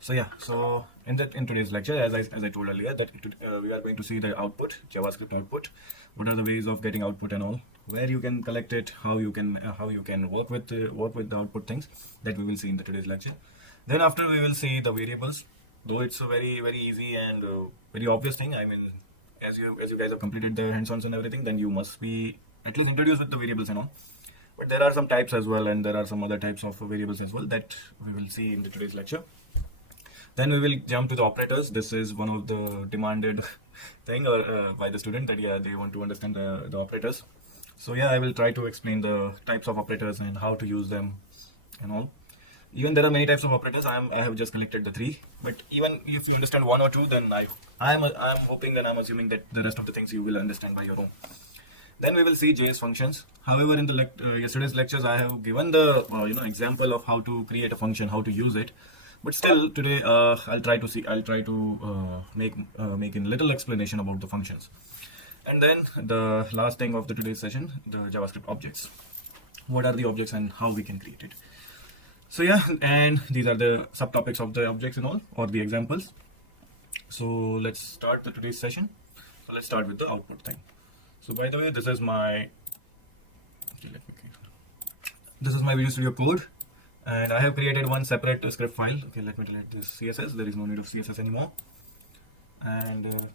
So in today's lecture, as I told earlier, that we are going to see the output, JavaScript output. What are the ways of getting output and all? Where you can collect it, how you can work with the output things that we will see in the today's lecture. Then after we will see the variables. Though it's a very easy and very obvious thing. I mean, as you guys have completed the hands-ons and everything, then you must be at least introduced with the variables and all. But there are some types as well, and there are some other types of variables as well that we will see in today's lecture. Then we will jump to the operators. This is one of the demanded thing by the student that they want to understand the operators. So I will try to explain the types of operators and how to use them and all. Even there are many types of operators. I have just collected the three. But even if you understand one or two, then I'm hoping and I'm assuming that the rest of the things you will understand by your own. Then we will see JS functions. However, in the yesterday's lectures, I have given the example of how to create a function, how to use it. But still, today I'll try to make a little explanation about the functions. And then the last thing of today's session, the JavaScript objects. What are the objects and how we can create it? So and these are the subtopics of the objects and all, or the examples. So let's start today's session. So let's start with the output thing. So by the way, this is my Visual Studio Code, and I have created one separate script file. Okay, let me delete this CSS. There is no need of CSS anymore. And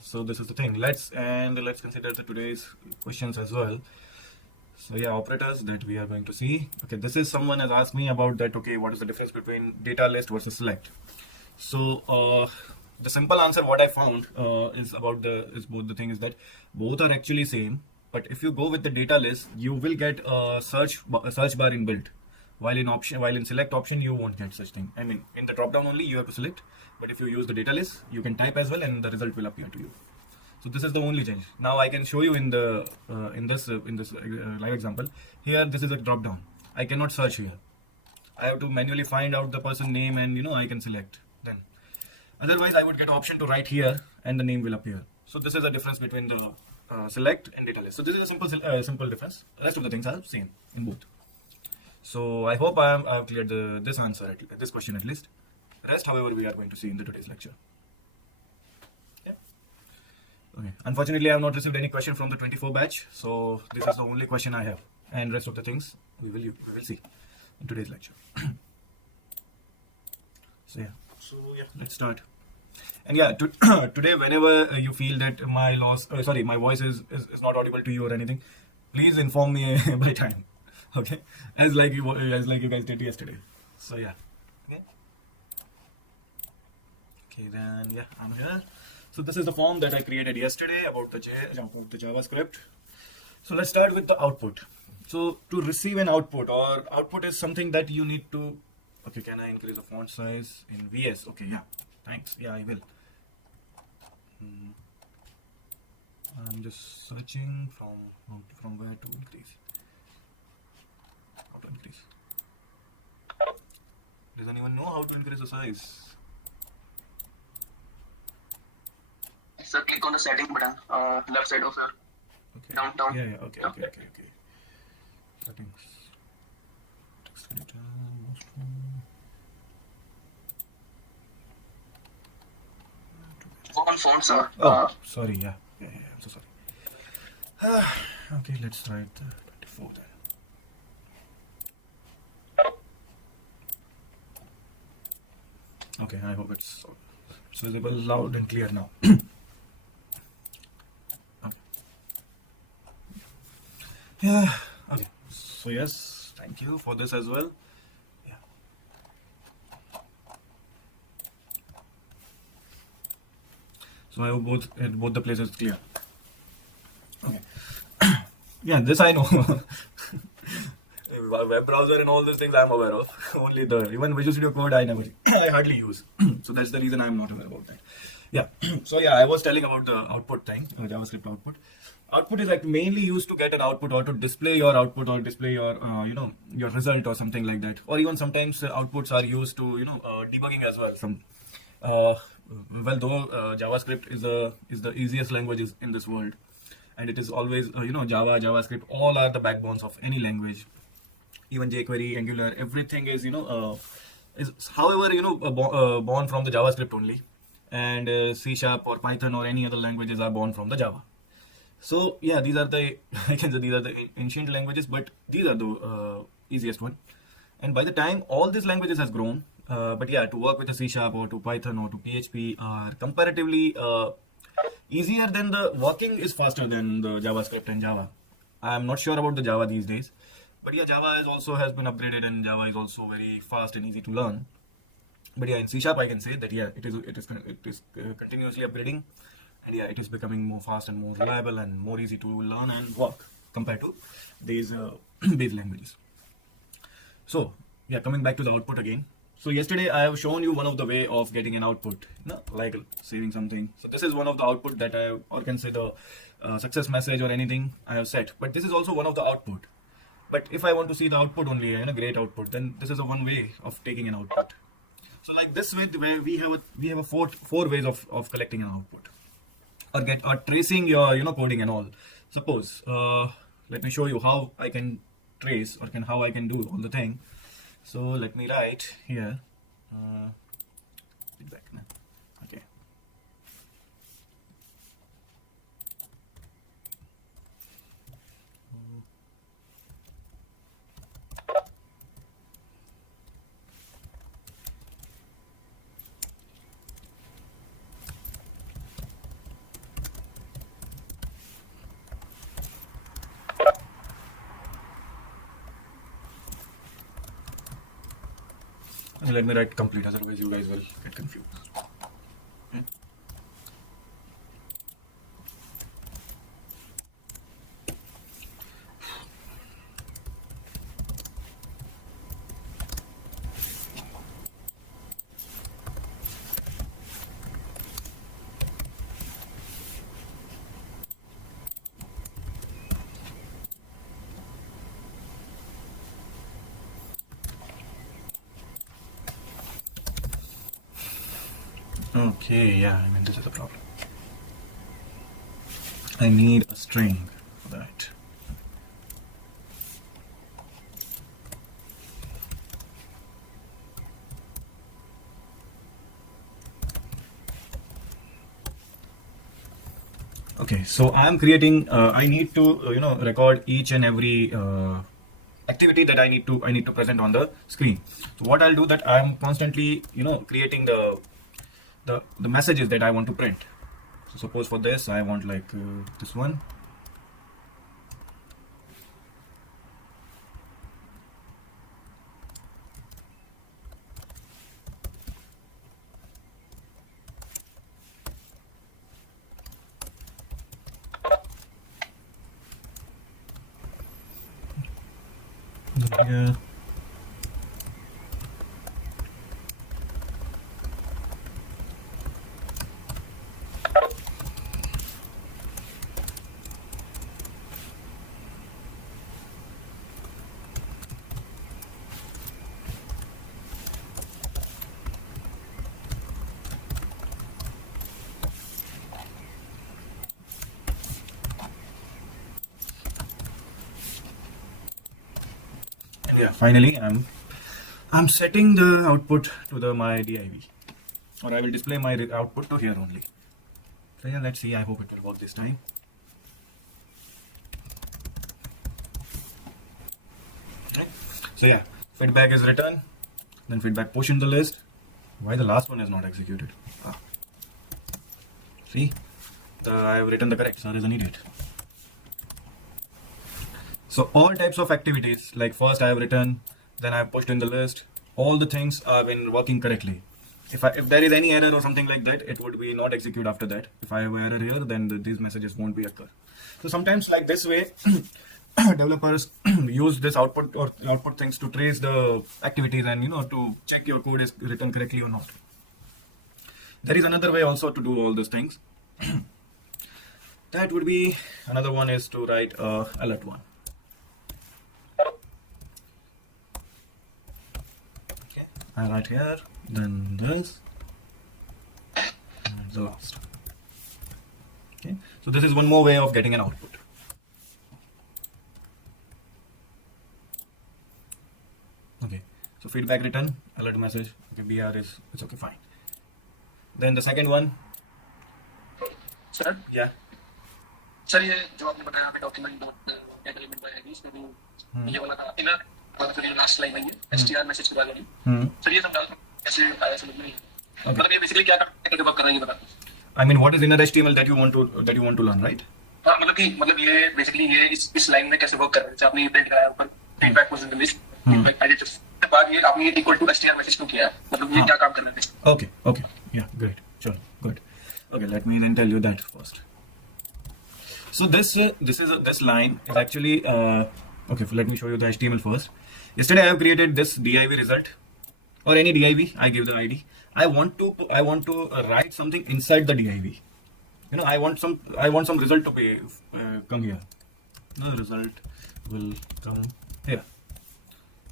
so this is the thing. Let's consider today's questions as well. So operators that we are going to see. Okay, this is someone has asked me about that. Okay, what is the difference between data list versus select? So the simple answer what I found is both the thing is that both are actually same. But if you go with the data list, you will get a search bar inbuilt. While in select option, you won't get such thing. I mean, in the drop down only you have to select. But if you use the data list, you can type as well, and the result will appear to you. So this is the only change. Now I can show you in this live example. Here, this is a drop down. I cannot search here. I have to manually find out the person name, and I can select. Then, otherwise, I would get option to write here, and the name will appear. So this is the difference between the select and data list. So this is a simple difference. The rest of the things are same in both. So I hope I have cleared this answer, this question at least. Rest, however, we are going to see in today's lecture. Okay. Unfortunately, I have not received any question from the 24 batch, so this is the only question I have, and rest of the things we will see in today's lecture. So let's start. And today, whenever you feel that my voice is not audible to you or anything, please inform me by time. Okay, as like you guys did yesterday. So okay. Then I'm here. So this is the form that I created yesterday about the JavaScript. So let's start with the output. So to receive an output, or output is something that you need to. Okay, can I increase the font size in VS? Okay, thanks. I will. I'm just searching from where to increase. How to increase? Does anyone know how to increase the size? So click on the setting button, left side of your down. Okay. Settings. Text editor. Go on font, sir. Sorry. I'm so sorry. Okay, let's try the 24 then. Okay, I hope it's visible, loud and clear now. Okay. So thank you for this as well. So I hope both the places clear. Okay. This I know. Web browser and all these things I'm aware of. Only even Visual Studio Code I hardly use. So that's the reason I'm not aware about that. So I was telling about the output thing, JavaScript output. Output is like mainly used to get an output or to display your output or display your your result or something like that. Or even sometimes outputs are used to debugging as well. Though JavaScript is the easiest language in this world, and it is always Java, JavaScript, all are the backbones of any language. Even jQuery, Angular, everything is is, however, born from the JavaScript only, and C Sharp or Python or any other languages are born from the Java. So yeah, these are the I can say these are the ancient languages, but these are the easiest one. And by the time all these languages has grown, but yeah, to work with a C Sharp or to Python or to PHP are comparatively easier than the working is faster than the JavaScript and Java. I am not sure about the Java these days, but yeah, Java is also has been upgraded and Java is also very fast and easy to learn. But yeah, in C Sharp I can say that yeah, it is continuously upgrading, and yeah, it is becoming more fast and more reliable and more easy to learn and work compared to these base languages. So yeah, coming back to the output again. So yesterday I have shown you one of the way of getting an output, like saving something. So this is one of the output that I or can say the success message or anything I have set. But this is also one of the output. But if I want to see the output only, great output, then this is a one way of taking an output. So like this way, where we have a four ways of collecting an output or tracing your coding and all. Suppose let me show you how I can trace or how I can do all the thing. So let me write here feedback. Okay. Let me write complete, otherwise you guys will get confused. Okay, yeah, I mean this is the problem. I need a string for that. Okay, so I am creating. I need to record each and every activity that I need to present on the screen. So what I'll do that I am constantly creating the messages that I want to print. So suppose for this I want like this one. Yeah. And yeah, finally I'm setting the output to my div, or I will display my output to here only. So yeah, let's see. I hope it will work this time. Okay. So yeah, feedback is written, then feedback push in the list. Why the last one is not executed? See, I have written the correct. Sir is an idiot. So all types of activities, like first I have written, then I have pushed in the list. All the things have been working correctly. If there is any error or something like that, it would be not execute after that. If I have an error here, then these messages won't be occur. So sometimes like this way, developers use this output things to trace the activities and to check your code is written correctly or not. There is another way also to do all these things. That would be another one is to write alert one. Okay, I write here, then this, and the last. Okay, so this is one more way of getting an output. Okay, So feedback return, alert message. Okay, BR is it's okay, fine. Then the second one, sir yeah. Sir ये जो आपने बताया हमें document agreement bye ID इसमें भी ये वाला था इनर मतलब फिर ये लास्ट लाइन है ये एसटीआर मैसेज के बारे में सर ये सब डाल ऐसे आया समझ में नहीं मतलब ये बेसिकली क्या कैसे वर्क कर रहा है ये बता I mean, what is inner HTML that you want to learn, right? हाँ मतलब ये बेसिकली ये इस लाइन में कैसे वर्क कर रहा है जैसे आपने ये प्रिंट कराया ऊपर feedback was in the list feedback edit के बाद ये आपने ये इक्वल टू एसटीआर मैसेज क्यों किया है मतलब ये क्या काम कर रहे थे Okay, yeah, great, sure, good. Okay, let me then tell you that first. So this line is actually okay. Let me show you the HTML first. Yesterday I have created this div result or any div. I give the ID. I want to write something inside the div. You know, I want some result to be come here. The result will come here.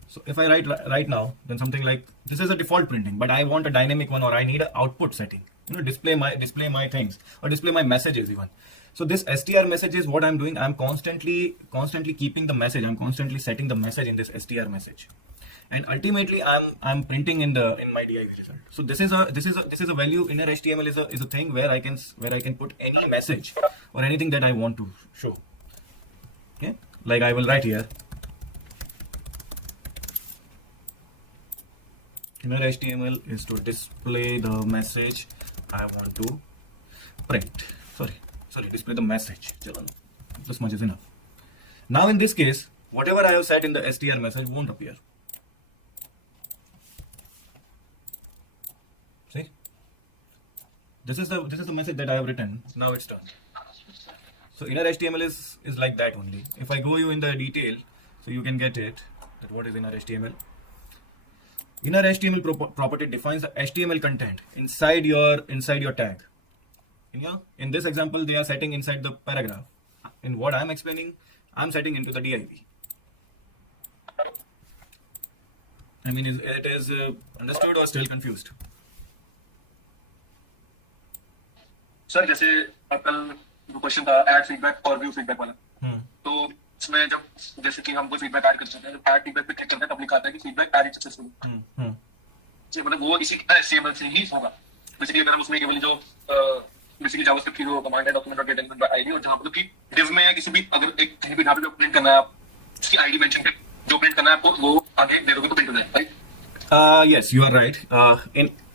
So if I write right now, then something like this is a default printing, but I want a dynamic one, or I need an output setting. You know, display my things or display my messages even. So this str message is what I'm doing. I'm constantly keeping the message. I'm constantly setting the message in this str message, and ultimately I'm printing in my div result. So this is a value. Inner HTML is a thing where I can put any message or anything that I want to show. Okay, like I will write here. Inner HTML is to display the message I want to print. Sorry, display the message. This much is enough. Now in this case, whatever I have said in the str message won't appear. See? This is the message that I have written. Now it's done. So inner HTML is like that only. If I go you in the detail, so you can get it. That what is inner HTML? Inner HTML property defines the HTML content inside your tag. In this example, they are setting inside the paragraph. In what I'm explaining, I'm setting into the div. I mean, it is understood or still confused? Sir जैसे कल जो question था add feedback और view feedback वाला तो इसमें जब जैसे कि हम कोई फीडबैक ऐड कर सकते हैं जब ऐड फीडबैक पे क्लिक करते हैं तब लिखा आता है कि फीडबैक ऐड सक्सेसफुल जी मतलब वो इसी HTML से ही होगा बेसिकली अगर हम उसमें केवल जो बेसिकली जावास्क्रिप्ट की जो कमांड है document.getElement आईडी और जहां पर कि div में किसी भी अगर एक कहीं भी जहां पे प्रिंट करना है आप उसकी आईडी मेंशन करके जो प्रिंट करना है आपको वो आगे दे दोगे तो प्रिंट हो जाएगा right Yes, you are right.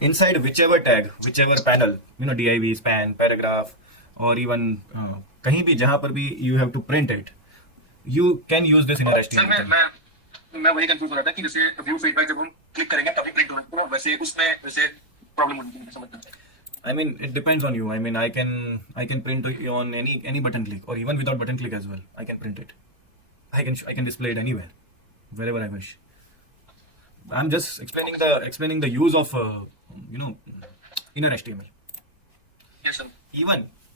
Inside whichever tag, whichever panel, you know, div, span, paragraph, or even कहीं भी जहाँ पर भी you have to print it, you can use this inner HTML. Sir मैं वही कंफ्यूज हो रहा था कि जैसे व्यू फीडबैक जब हम क्लिक करेंगे तभी प्रिंट होगा तो वैसे उसमें वैसे प्रॉब्लम होनी चाहिए समझते हैं I mean, it depends on you. I mean, I can print on any button click, or even without button click as well. I can print it. I can display it anywhere, wherever I wish. I'm just explaining the use of inner HTML. Yes sir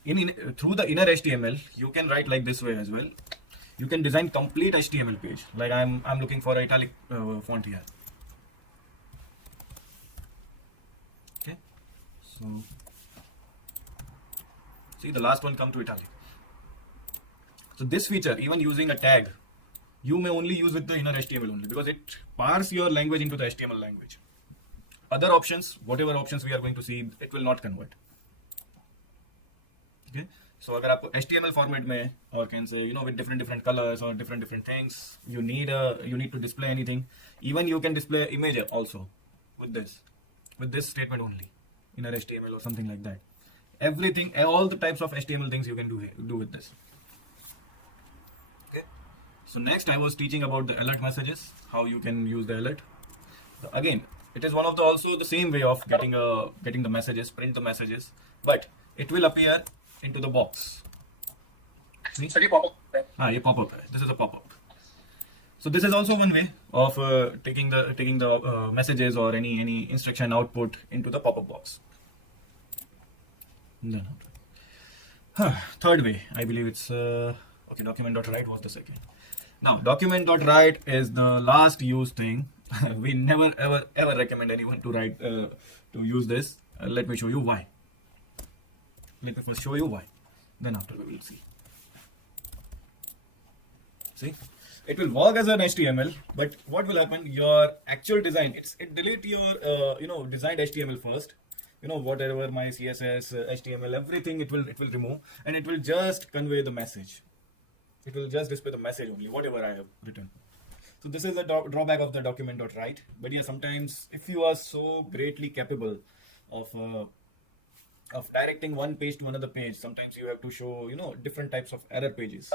Even through the inner HTML, you can write like this way as well. You can design complete HTML page. Like I'm looking for italic font here. Okay, so see the last one come to italic. So this feature, even using a tag, you may only use with the inner HTML only because it parses your language into the HTML language. Other options, whatever options we are going to see, it will not convert. Okay, so अगर आप HTML format में or can say with different colors or different things, you need to display anything. Even you can display image also with this statement only, inner HTML or something like that. Everything, all the types of HTML things you can do with this. Okay. So next I was teaching about the alert messages, how you can use the alert. So again, it is one of the also the same way of getting the messages, print the messages, but it will appear into the box. See? Sir ये popup है ये pop-up है. This is a pop-up. So this is also one way of taking the messages or any instruction output into the pop-up box. Then third way, I believe it's okay. Document.write was the second. Now document.write is the last used thing. We never ever recommend anyone to write to use this. Let me show you why. Let me first show you why. Then after we will see. See, it will work as an HTML, but what will happen? Your actual design, it delete your designed HTML first. Whatever my CSS, HTML, everything it will remove, and it will just convey the message. It will just display the message only, whatever I have written. So this is a drawback of the document.write. But yeah, sometimes if you are so greatly capable of directing one page to another page, sometimes you have to show different types of error pages.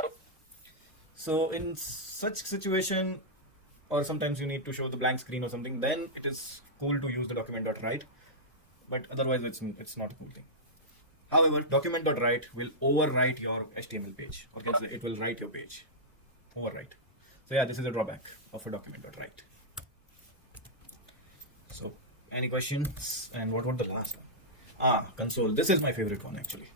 So in such situation, or sometimes you need to show the blank screen or something, then it is cool to use the document.write. But otherwise, it's not a cool thing. However, document.write will overwrite your HTML page, or can say it will write your page, overwrite. So yeah, this is a drawback of a document.write. So any questions? And what was the last one? Console. This is my favorite one actually.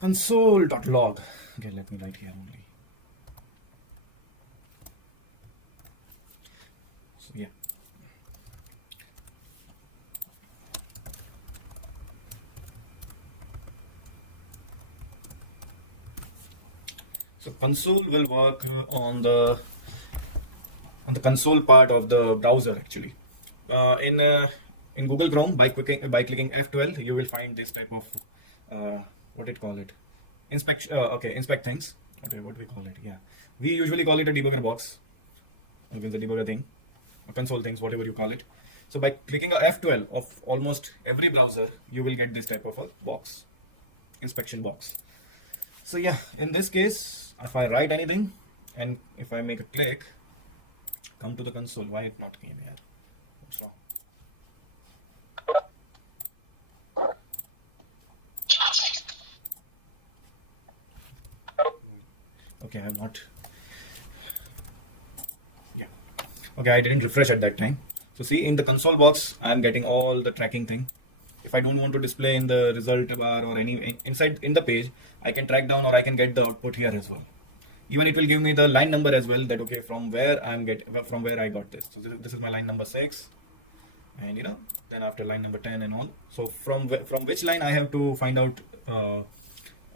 Console.log. Okay, let me write here only. So yeah. So console will work on the console part of the browser actually. In Google Chrome, by clicking F12, you will find this type of what it call it, inspect things. Okay, what we call it? Yeah, we usually call it a debugger box, the debugger thing, or console things, whatever you call it. So by clicking a F12 of almost every browser, you will get this type of a box, inspection box. So yeah, in this case, if I write anything and if I make a click, come to the console, why it not came here? What's wrong? Okay, I'm not. Yeah. Okay, I didn't refresh at that time. So see, in the console box, I'm getting all the tracking thing. If I don't want to display in the result bar or any inside in the page, I can track down or I can get the output here as well. Even it will give me the line number as well, that okay, from where I got this. So this is my line number 6, and then after line number 10 and all. So from which line I have to find out.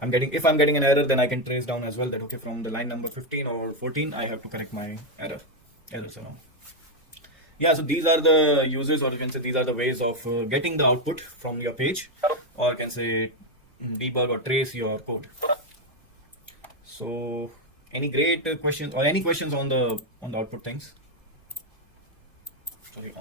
If I'm getting an error, then I can trace down as well that okay, from the line number 15 or 14, I have to correct my errors around. Yeah, so these are the uses, or you can say these are the ways of getting the output from your page, or you can say debug or trace your code. So any great questions or any questions on the output things? Sorry.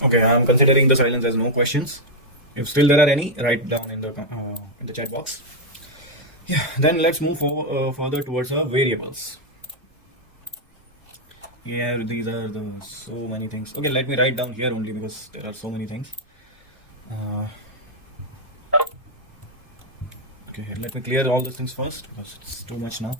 Okay, I'm considering the silence as no questions. If still there are any, write down in the chat box. Yeah, then let's move further towards our variables. Yeah, these are the so many things. Okay, let me write down here only because there are so many things. Okay, let me clear all these things first because it's too much now.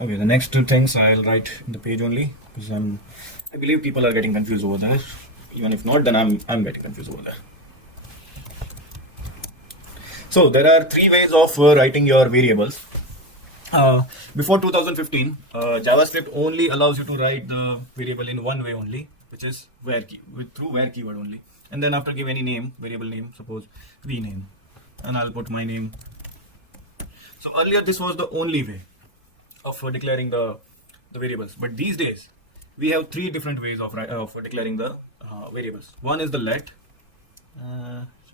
Okay, the next two things I'll write in the page only because I believe people are getting confused over there. Even if not, then I'm getting confused over there. So there are three ways of writing your variables. Before 2015, JavaScript only allows you to write the variable in one way only, which is through where keyword only. And then after give any name, variable name, suppose vname, and I'll put my name. So earlier this was the only way of declaring the variables, but these days we have three different ways of declaring the variables. One is the let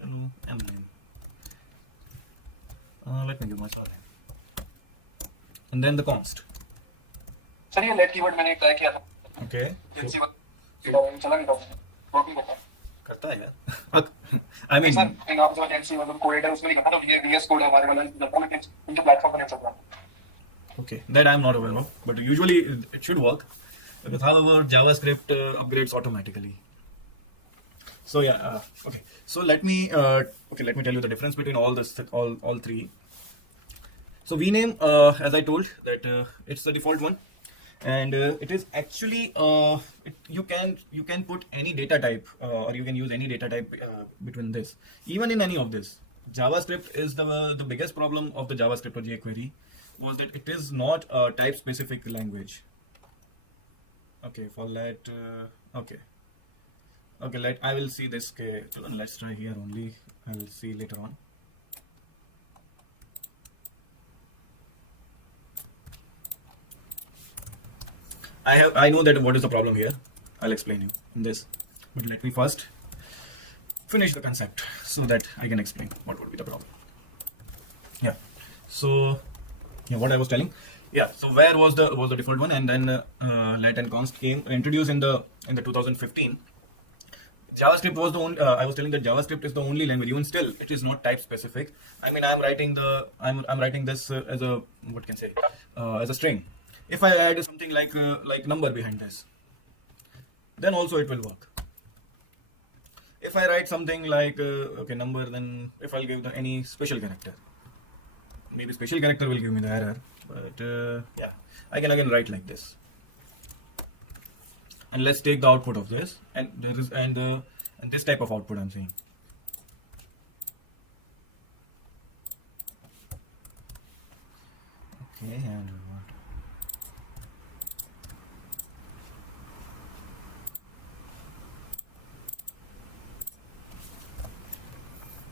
name. Let me give my surname, and then the const. Sir ये let keyword मैंने try किया था. Okay. चला नहीं था. Working करता है. करता है यार. I mean. सर इन आप जो एजेंसी मतलब कोड है उसमें लिखा था ये VS कोड हमारे वाला डॉक्यूमेंट इनके प्लेटफॉर्म पर नहीं चल रहा. Okay, that I'm not aware of, but usually it should work. But however, JavaScript upgrades automatically. So yeah, okay. So let me tell you the difference between all this, all three. So vname, as I told, that it's the default one, and it is actually you can put any data type, or you can use any data type between this, even in any of this. JavaScript is the biggest problem of the JavaScript or jQuery was that it is not a type specific language. Okay, for let let I will see this. Okay, let's try here only. I will see later on. I know that what is the problem here. I'll explain you in this, but let me first finish the concept so that I can explain what would be the problem. Yeah. So yeah, what I was telling. Yeah. So where was the default one, and then let and const came introduced in the 2015. JavaScript was the only. I was telling that JavaScript is the only language. Even still, it is not type specific. I mean, I'm writing this as a what can say as a string. If I add something like number behind this, then also it will work. If I write something like number, then if I'll give any special character, maybe special character will give me the error. But yeah, I can again write like this. And let's take the output of this, and there is and this type of output I'm saying. Okay, and what?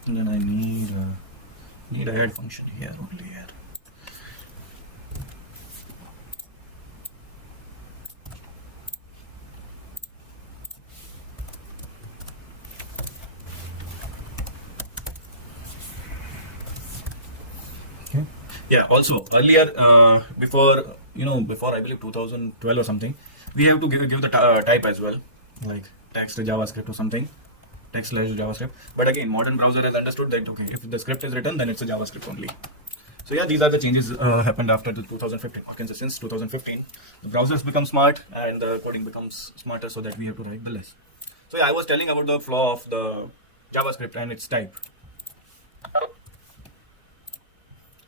And then I need a add function here only here. Okay. Yeah. Also earlier, before I believe 2012 or something, we have to give the type as well, like text JavaScript or something. Text slash JavaScript. But again, modern browser has understood that okay, if the script is written, then it's a JavaScript only. So yeah, these are the changes happened after the 2015. Okay, so since 2015, the browsers become smart and the coding becomes smarter, so that we have to write the less. So yeah, I was telling about the flaw of the JavaScript and its type.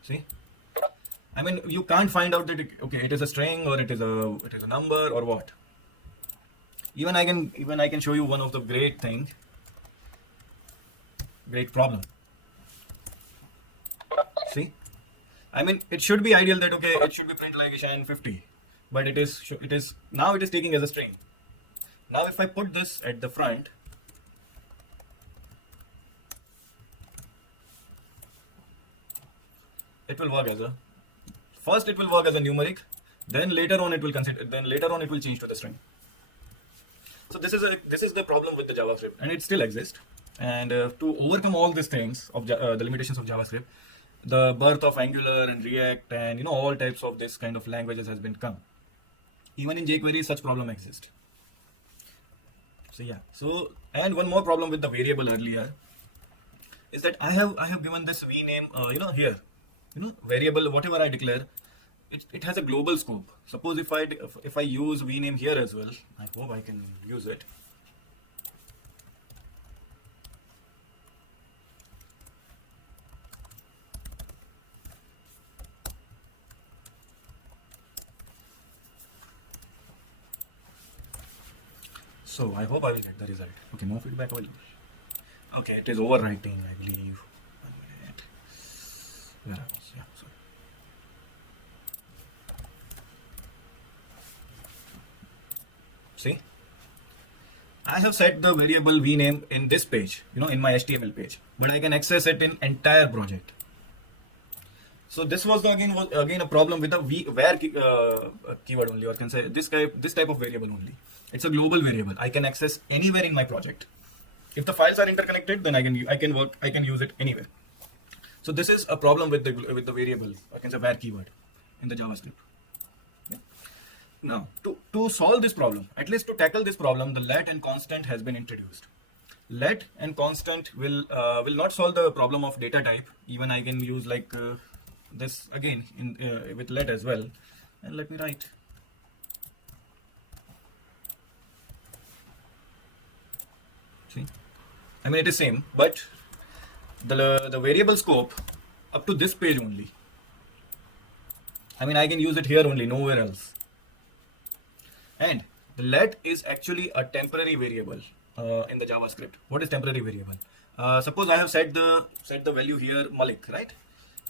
See, I mean, you can't find out that it is a string or it is a number or what. Even I can show you one of the great problem. See, I mean, it should be ideal that okay, it should be print like SHA-50, but it is now it is taking as a string. Now if I put this at the front, it will work as a numeric, then later on it will change to the string. So this is the problem with the JavaScript, and it still exists. And to overcome all these things of the limitations of JavaScript, the birth of Angular and React and all types of this kind of languages has been come. Even in jQuery, such problem exists. So yeah. So and one more problem with the variable earlier is that I have given this vname here, variable whatever I declare, it has a global scope. Suppose if I use vname here as well, I hope I can use it. So I hope I will get the result. Okay, no feedback available. Okay, it is overwriting, I believe. 1 minute. Where I was? Yeah, sorry. See, I have set the variable vname in this page, in my HTML page, but I can access it in entire project. So this was again a problem with the where keyword only, or can say this type of variable only. It's a global variable. I can access anywhere in my project. If the files are interconnected, then I can use it anywhere. So this is a problem with the variable, I can say where keyword in the JavaScript. Yeah. Now to solve this problem, at least to tackle this problem, the let and constant has been introduced. Let and constant will not solve the problem of data type. Even I can use like this again with let as well, and let me write. See, I mean, it is same, but the variable scope up to this page only. I mean, I can use it here only, nowhere else. And the let is actually a temporary variable in the JavaScript. What is temporary variable? Suppose I have set the value here Malik, right?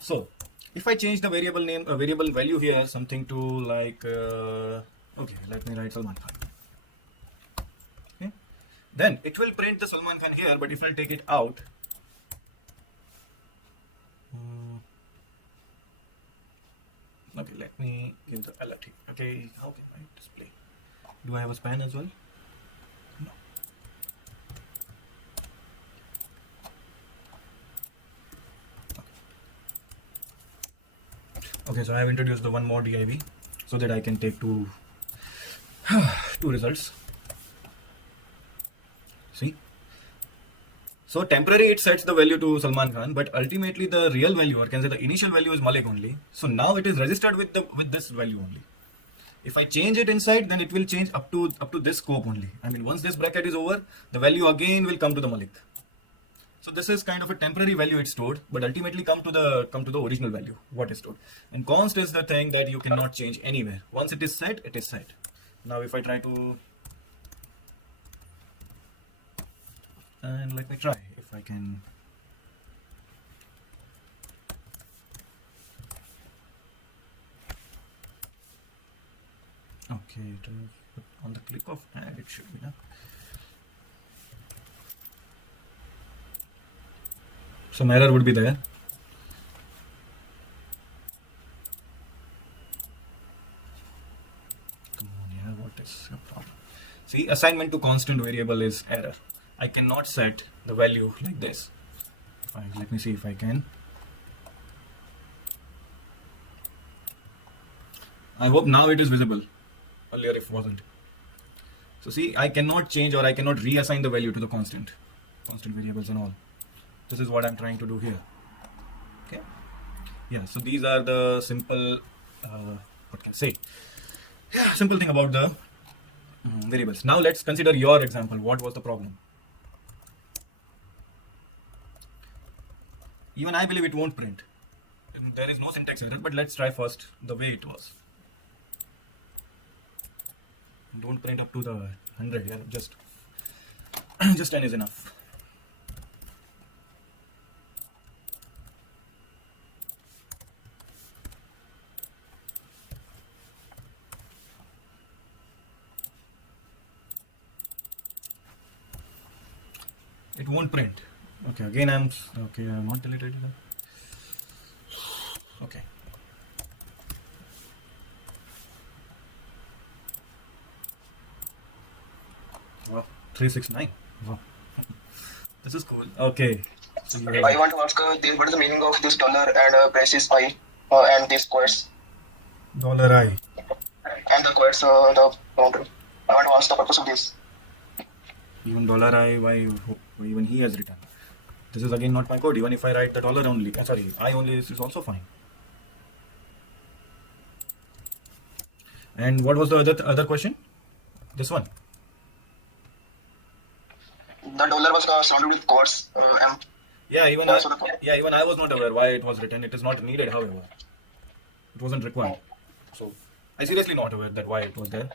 So if I change the variable name, variable value here, something to like, okay, let me write Salman Khan. Okay, then it will print the Salman Khan here, but if I take it out, okay, let me give the alert here. Okay, how can I display? Do I have a span as well? No. Okay, so I have introduced the one more div so that I can take two results. See? So temporary it sets the value to Salman Khan, but ultimately the real value, or can say the initial value, is Malik only. So now it is registered with this value only. If I change it inside, then it will change up to this scope only. I mean, once this bracket is over, the value again will come to the Malik. So this is kind of a temporary value it's stored, but ultimately come to the original value, what is stored. And const is the thing that you cannot change anywhere. Once it is set, it is set. Now if I try to, and let me try if I can. Okay, on the click of add, it should be now. Some error would be there. Come on, yeah, what is your problem? See, assignment to constant variable is error. I cannot set the value like this. Let me see if I can. I hope now it is visible. Earlier it wasn't. So see, I cannot change or I cannot reassign the value to the constant variables and all. This is what I'm trying to do here. Okay. Yeah. So these are the simple, what can I say? Yeah, simple thing about the variables. Now let's consider your example. What was the problem? Even I believe it won't print. There is no syntax error, but let's try first the way it was. Don't print up to the 100. Yeah, just 10 is enough. It won't print. Okay, again I'm not deleted it. Okay. Wow, 369. Wow. This is cool. Okay. So I want to ask what is the meaning of this dollar and braces I and these quotes? Dollar I. And the quotes, the boundary. I want to ask the purpose of this. Even dollar I, why even he has written. This is again not my code. Even if I write the dollar only, sorry, I only, this is also fine. And what was the other question? This one. The dollar was surrounded with quotes. Yeah, even I was not aware why it was written. It is not needed, however. It wasn't required. So I seriously not aware that why it was there.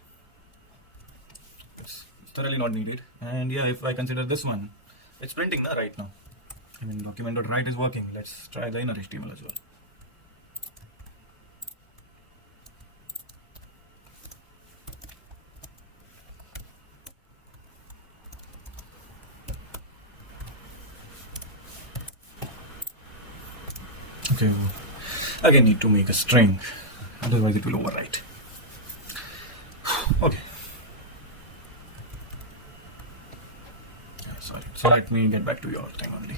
It's thoroughly not needed. And yeah, if I consider this one, it's printing now right now. I mean, document.write is working. Let's try the inner HTML as well. Okay, again need to make a string, otherwise it will overwrite. Okay. Sorry. So let me get back to your thing only.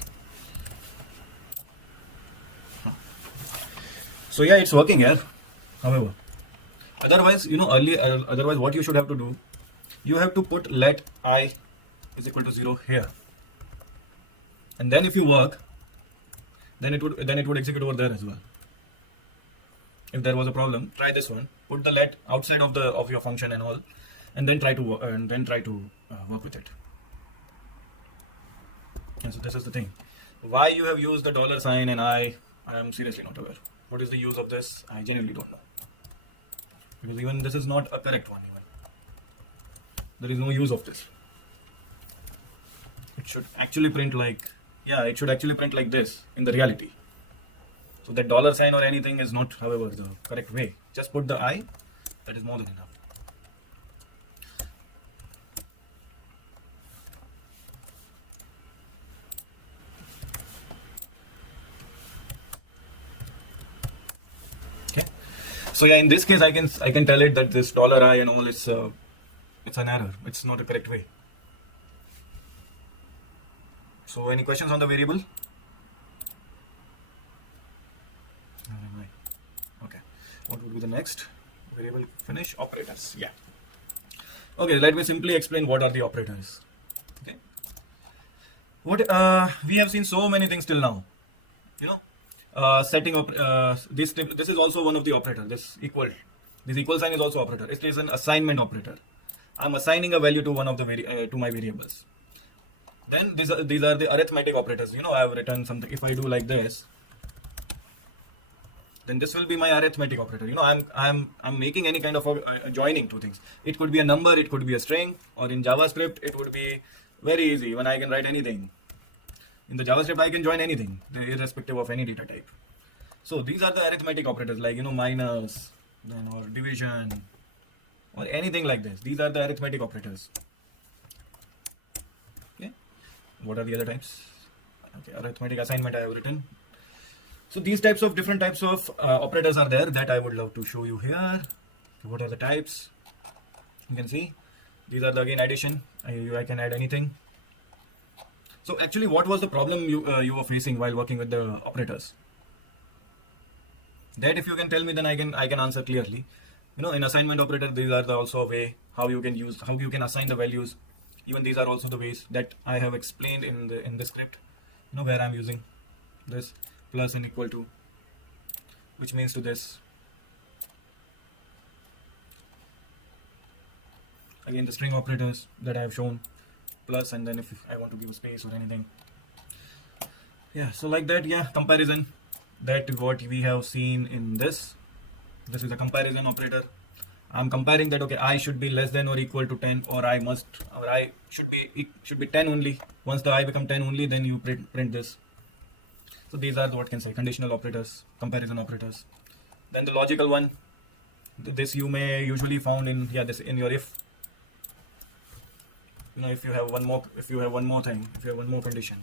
So yeah, it's working here. However, otherwise, otherwise what you should have to do, you have to put let I is equal to 0 here, and then if you work, then it would execute over there as well. If there was a problem, try this one. Put the let outside of your function and all, and then try to work with it. Yeah, so this is the thing. Why you have used the dollar sign and I am seriously not aware. What is the use of this? I genuinely don't know. Because even this is not a correct one. Even there is no use of this. It should actually print like, yeah, it should actually print like this in the reality. So that dollar sign or anything is not, however, the correct way. Just put the I. That is more than enough. Okay. So yeah, in this case, I can tell it that this dollar I and all it's an error. It's not a correct way. So any questions on the variable? Okay. What would be the next variable? Finish operators. Yeah. Okay. Let me simply explain what are the operators. Okay. What we have seen so many things till now. You know, setting up this is also one of the operator. This equal sign is also operator. It is an assignment operator. I'm assigning a value to one of the to my variables. Then these are the arithmetic operators. You know, I have written something. If I do like this, then this will be my arithmetic operator. You know, I'm making any kind of joining two things. It could be a number, it could be a string, or in JavaScript it would be very easy when I can write anything. In the JavaScript I can join anything, irrespective of any data type. So these are the arithmetic operators, like, you know, minus, then or division, or anything like this. These are the arithmetic operators. Okay. What are the other types? Okay, arithmetic assignment I have written. So these types of different types of operators are there that I would love to show you here. So what are the types? You can see these are the again addition. I can add anything. So actually, what was the problem you were facing while working with the operators? That if you can tell me, then I can answer clearly. You know, in assignment operator, these are also a way how you can assign the values. Even these are also the ways that I have explained in the script. You know, where I'm using this plus and equal to, which means to this. Again, the string operators that I have shown, plus, and then if I want to give a space or anything. Yeah, so like that, yeah, comparison. That is what we have seen in this. This is a comparison operator. I'm comparing that, okay, I should be less than or equal to 10, or I should be 10 only. Once the I become 10 only, then you print this. So these are what can say conditional operators, comparison operators. Then the logical one, this you may usually found in this in your if. You know, if you have one more condition.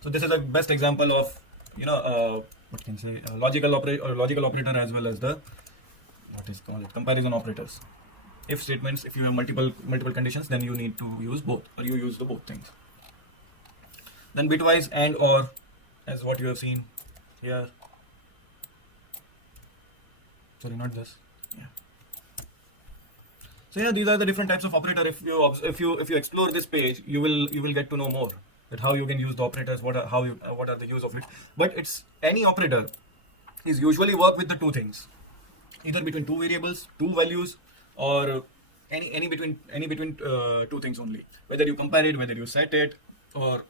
So this is the best example of, you know, what can say logical operator as well as the comparison operators. If statements, if you have multiple conditions, then you need to use both, or you use the both things. Then bitwise and or, as what you have seen here. Sorry, not this. Yeah. So yeah, these are the different types of operator. If you explore this page, you will get to know more that how you can use the operators, what are the use of it. But it's any operator is usually work with the two things, either between two variables, two values, or any between two things only. Whether you compare it, whether you set it, or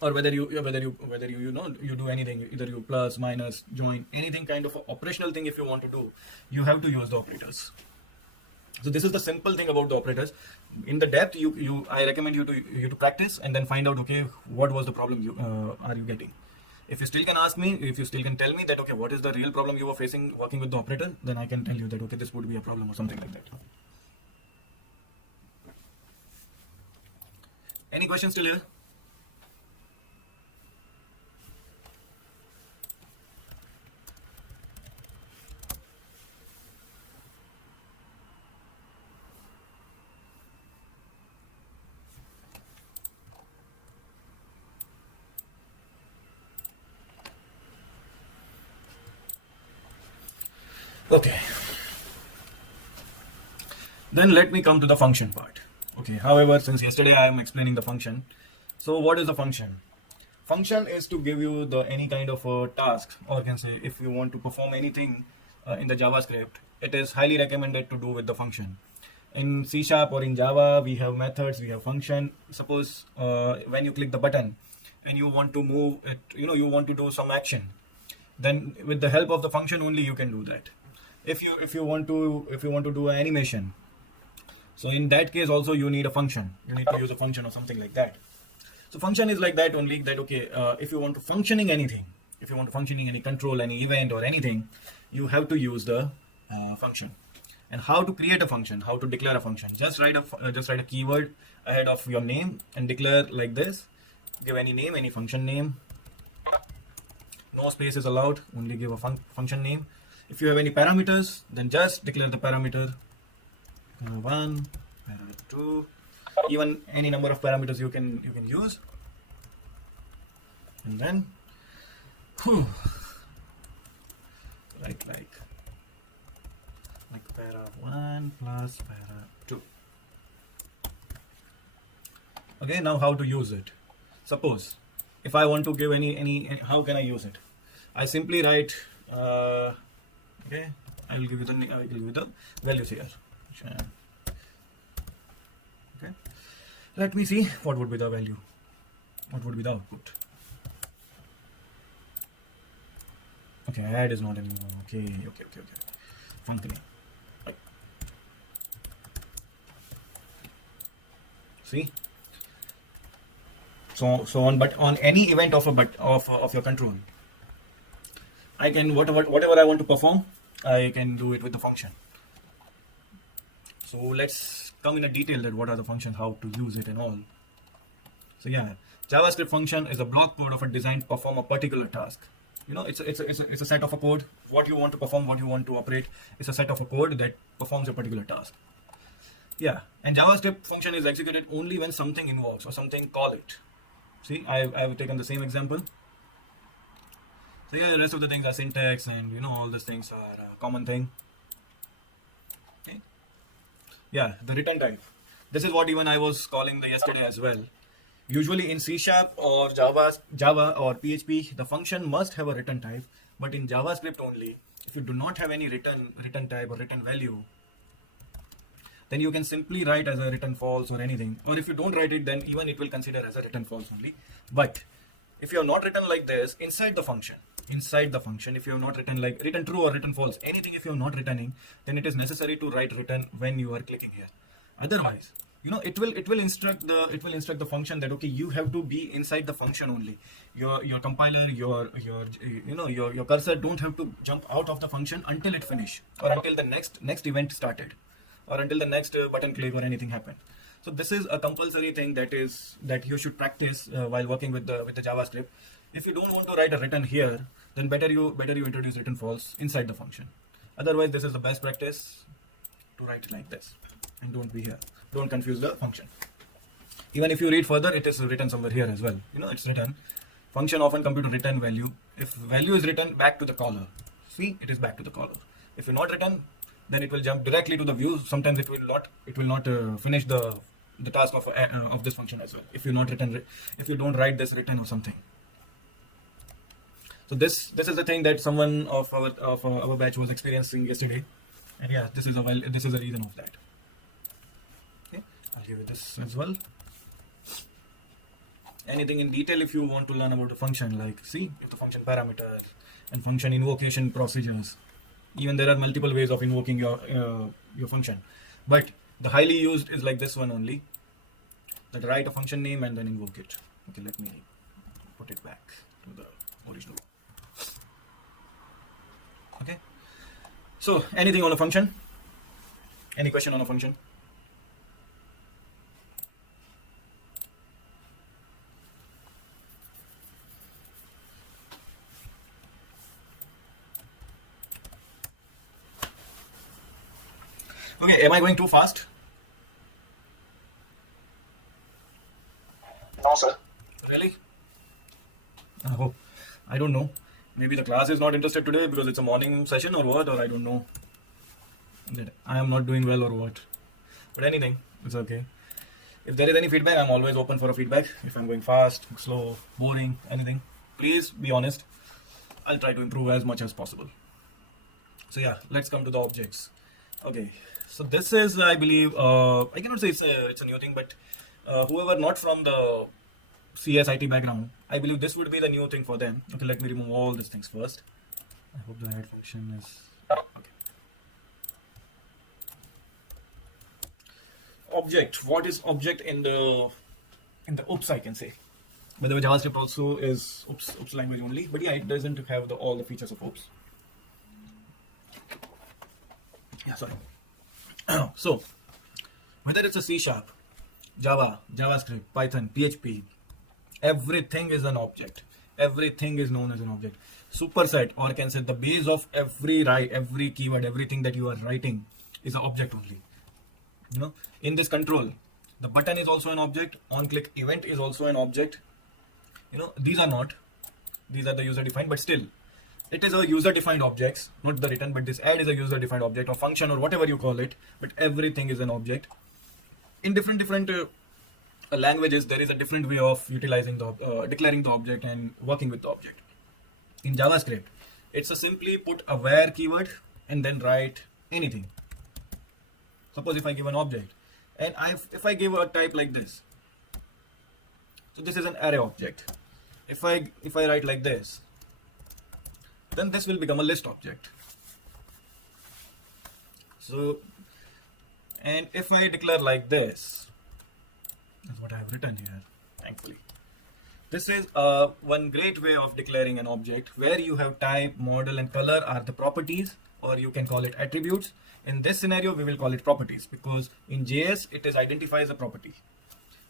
whether you do anything, either you plus, minus, join, anything kind of operational thing. If you want to do, you have to use the operators. So this is the simple thing about the operators. In the depth, I recommend you to practice and then find out, okay, what was the problem are you getting. If you still can ask me, if you still can tell me that, okay, what is the real problem you were facing working with the operator, then I can tell you that, okay, this would be a problem or something like that. Any questions still here? Okay. Then let me come to the function part. Okay. However, since yesterday I am explaining the function, so what is the function? Function is to give you any kind of a task, or can say if you want to perform anything in the JavaScript, it is highly recommended to do with the function. in C Sharp or in Java, we have methods, we have function. Suppose when you click the button and you want to move it, you want to do some action, then with the help of the function only you can do that. If you want to do an animation, so in that case also you need a function. You need to use a function or something like that. So function is like that only, that okay, if you want to functioning anything, if you want to functioning any control, any event or anything, you have to use the function. And how to create a function, how to declare a function? Just write a keyword ahead of your name and declare like this. Give any name, any function name. No space is allowed. Only give a function name. If you have any parameters, then just declare the parameter. Para1, para2, even any number of parameters you can use. And then write like para1 plus para2. Okay, now how to use it? Suppose if I want to give any how can I use it? I simply write okay, I will give you the values here. Okay, let me see what would be the value, what would be the output. Okay, add is not anymore. Okay. Function. Right. See. So on, but on any event of your control, I can whatever I want to perform, I can do it with the function. So let's come in a detail that what are the functions, how to use it and all. So yeah, JavaScript function is a block code of a design to perform a particular task. It's a set of a code. What you want to perform, what you want to operate, it's a set of a code that performs a particular task. Yeah, and JavaScript function is executed only when something invokes or something call it. See, I've taken the same example. So yeah, the rest of the things are syntax and all these things are a common thing. Okay. Yeah, the return type. This is what even I was calling the yesterday as well. Usually in C Sharp or Java or PHP, the function must have a return type. But in JavaScript only, if you do not have any return type or return value, then you can simply write as a return false or anything. Or if you don't write it, then even it will consider as a return false only. But if you have not written like this inside the function, if you have not written like return true or return false, anything if you are not returning, then it is necessary to write return when you are clicking here. Otherwise, it will instruct the function that okay, you have to be inside the function only. Your compiler, your cursor don't have to jump out of the function until it finish or until the next event started or until the next button click or anything happened. So this is a compulsory thing that you should practice while working with the JavaScript. If you don't want to write a return here, then better you introduce return false inside the function. Otherwise, this is the best practice to write it like this. And don't be here. Don't confuse the function. Even if you read further, it is written somewhere here as well. It's written. Function often compute a return value. If value is written, back to the caller. See, it is back to the caller. If you're not written, then it will jump directly to the view. Sometimes it will not finish the task of this function as well. If you don't write this return or something. So this is the thing that someone of our batch was experiencing yesterday, and yeah, this is a reason of that. Okay, I'll give you this as well. Anything in detail if you want to learn about the function, like see the function parameters and function invocation procedures. Even there are multiple ways of invoking your function, but the highly used is like this one only. That write a function name and then invoke it. Okay, let me put it back to the original. Okay. So anything on a function? Any question on a function? Okay, am I going too fast? No, sir. Really? Oh, I don't know. Maybe the class is not interested today because it's a morning session or what, or I don't know. That I am not doing well or what. But anything, it's okay. If there is any feedback, I'm always open for a feedback. If I'm going fast, slow, boring, anything, please be honest. I'll try to improve as much as possible. So yeah, let's come to the objects. Okay, so this is, I believe, I cannot say it's a new thing, but whoever not from the CSIT background, I believe this would be the new thing for them. Okay, let me remove all these things first. I hope the add function is okay. Object. What is object in the OOPS? I can say. By the way, JavaScript also is OOPS language only, but yeah, it doesn't have all the features of OOPS. Yeah, sorry. So, whether it's a C#, Java, JavaScript, Python, PHP, everything is an object. Everything is known as an object. Superset, or can say the base of every keyword, everything that you are writing is an object only. You know, in this control, the button is also an object. On-click event is also an object. You know, these are the user-defined, but still, it is a user-defined objects, not the written, but this add is a user-defined object or function or whatever you call it. But everything is an object. In different languages, there is a different way of utilizing the declaring the object and working with the object. In JavaScript, it's a simply put a where keyword and then write anything. Suppose if I give an object and if I give a type like this, so this is an array object. If I write like this, then this will become a list object. So, and if I declare like this, that's what I have written here, thankfully. This is one great way of declaring an object where you have type, model, and color are the properties, or you can call it attributes. In this scenario, we will call it properties because in JS, it is identified as a property.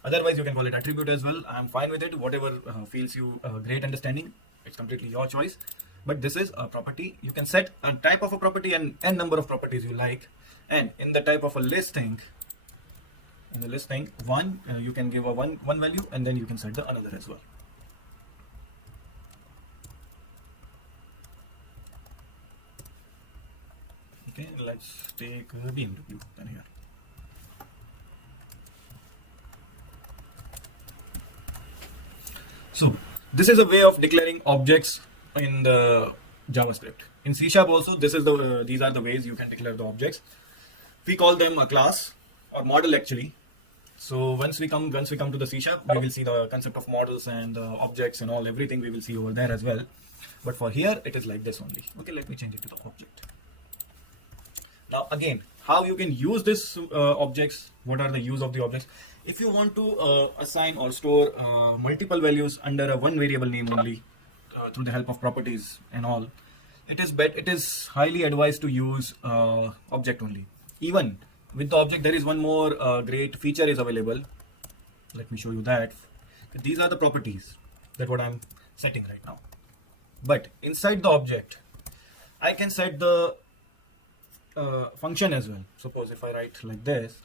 Otherwise, you can call it attribute as well. I'm fine with it. Whatever feels you great understanding, it's completely your choice. But this is a property. You can set a type of a property and n number of properties you like. And in the type of a listing, one, you can give a one value, and then you can set the another as well. Okay, let's take BMW then here. So this is a way of declaring objects in the JavaScript. In C# also, these are the ways you can declare the objects. We call them a class or model actually. So once we come to the C#, we will see the concept of models and objects and everything we will see over there as well. But for here, it is like this only. Okay, let me change it to the object. Now again, how you can use this objects? What are the use of the objects? If you want to assign or store multiple values under a one variable name only through the help of properties and all, it is highly advised to use object only. Even with the object, there is one more great feature is available. Let me show you that. These are the properties that what I'm setting right now. But inside the object, I can set the function as well. Suppose if I write like this,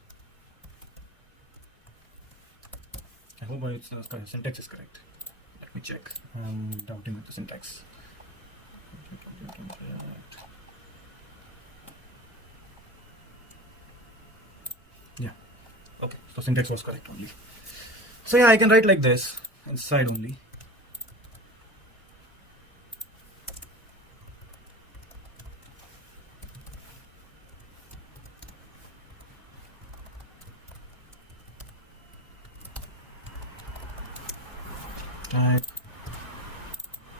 I hope its syntax is correct. Let me check. I'm doubting with the syntax. Yeah. Okay. So syntax was correct only. So yeah, I can write like this inside only. Type,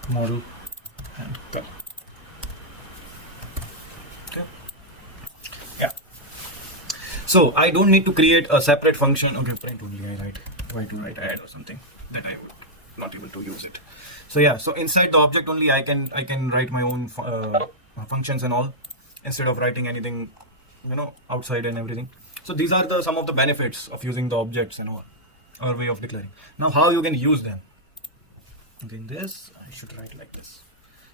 model, and color. Okay. Yeah. So I don't need to create a separate function. Okay, print only I write. Why to write add or something that I would not able to use it. So yeah, so inside the object only I can write my own functions and all instead of writing anything, outside and everything. So these are some of the benefits of using the objects and all, or way of declaring. Now how you can use them? Okay, in this I should write like this.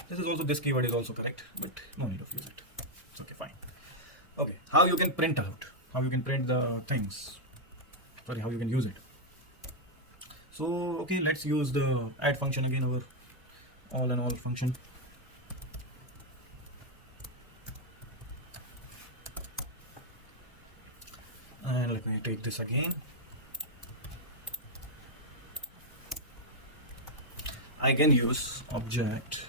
This keyword is also correct, but no need of use it. It's okay, fine. Okay, how you can print out? How you can print the things? Sorry, how you can use it? So okay, let's use the add function again, our all and all function. And let me take this again. I can use object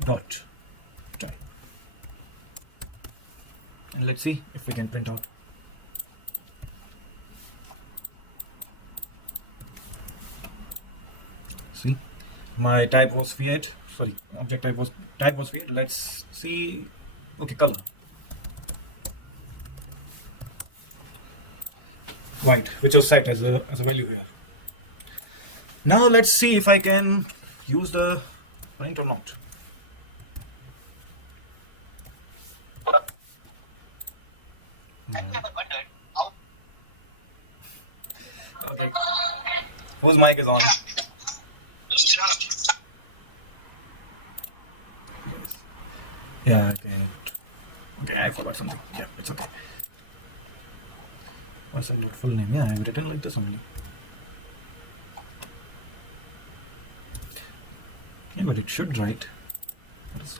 dot type. And let's see if we can print out. See, my type was Fiat. Sorry, object type was Fiat. Let's see. Okay, color white, which was set as a value here. Now let's see if I can use the print or not. Okay. Whose mic is on? Yeah, okay. Okay, I forgot something. Yeah, it's okay. What's the full name? Yeah, I've written like this only. Yeah, but it should write. What is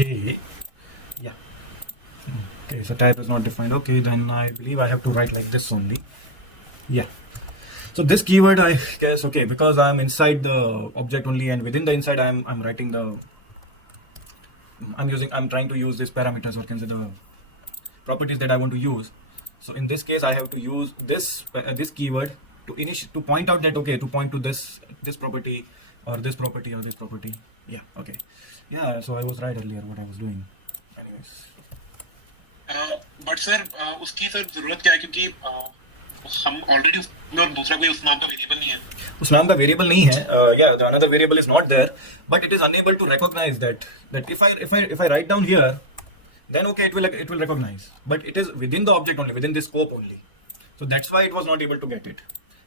okay? Yeah. Okay, so type is not defined. Okay, then I believe I have to write like this only. Yeah. So this keyword, I guess, okay, because I'm inside the object only, and within the inside I'm writing the I'm trying to use these parameters, or can say the properties that I want to use. So in this case I have to use this keyword to point out that, okay, to point to this property or this property or this property. Yeah, okay. Yeah, so I was right earlier what I was doing. Anyways. But sir उसकी sir जरूरत क्या है, क्योंकि हम already उसमें और दूसरा कोई उस नाम का वेरिएबल नहीं है. उस नाम का वेरिएबल नहीं है. Yeah, the another variable is not there, but it is unable to recognize that if I write down here, then okay, it will recognize, but it is within the object only, within this scope only. So that's why it was not able to get it.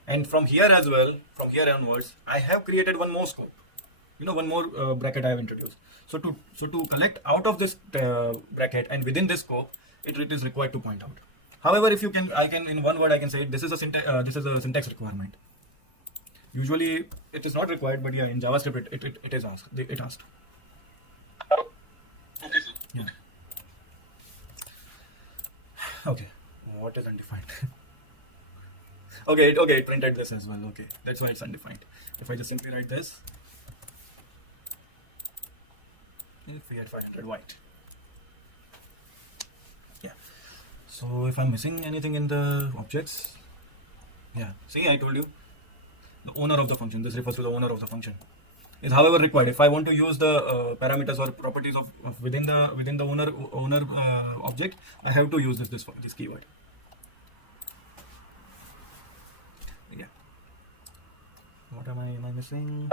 And from here as well, from here onwards, I have created one more scope. One more bracket I have introduced. So to collect out of this bracket and within this scope, it is required to point out. However, if I can in one word I can say this is a syntax requirement. Usually it is not required, but yeah, in JavaScript it is asked. It asked. Okay, sir. Yeah. Okay. What is undefined? okay, it printed this as well. Okay, that's why it's undefined. If I just simply write this, Fiat 500 white. Yeah. So if I'm missing anything in the objects, yeah. See, I told you, the owner of the function. This refers to the owner of the function. Is however required. If I want to use the parameters or properties of within the owner object, I have to use this keyword. Yeah. What am I missing?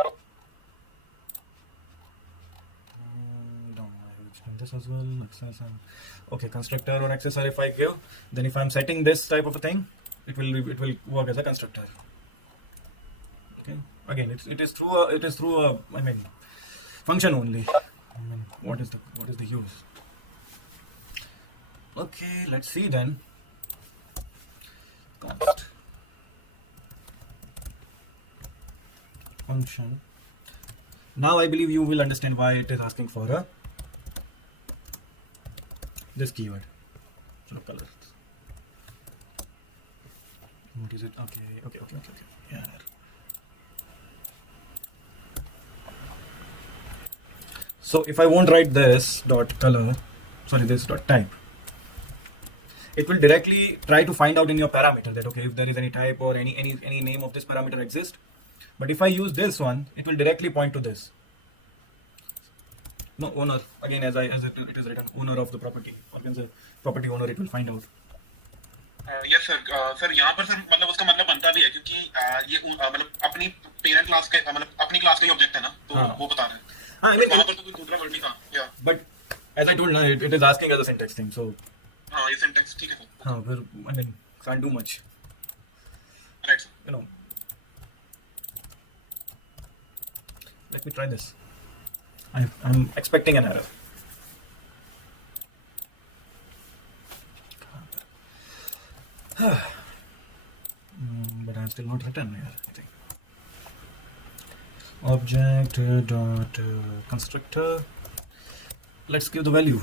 No, I have done this as well. Access and okay, constructor or accessor. If I give, then if I'm setting this type of a thing, it will work as a constructor. Okay. Again, it is through a function only. What is the use? Okay, let's see then. Const function. Now I believe you will understand why it is asking for this keyword. So color. What is it? Okay. Yeah. So if I won't write this dot color, this dot type, it will directly try to find out in your parameter that, okay, if there is any type or any name of this parameter exists. But if I use this one, it will directly point to this. No, owner. Again, as it is written, owner of the property, or can say property owner, it will find out. Yes sir. Sir यहाँ पर sir मतलब उसका मतलब बनता भी है, क्योंकि ये मतलब अपनी पेरेंट क्लास का मतलब अपनी क्लास का ही ऑब्जेक्ट है ना, तो वो बता रहे हैं. हाँ, I mean, वहाँ पर तो कोई दूसरा वर्ड नहीं था. या but as I told you, it is asking as a syntax thing, so हाँ, ये सिंटैक्स ठीक है सर. हाँ, फिर I mean can't do much. Right sir. Let me try this. I'm expecting an error. But I have still not written here, I think. object dot constructor. Let's give the value.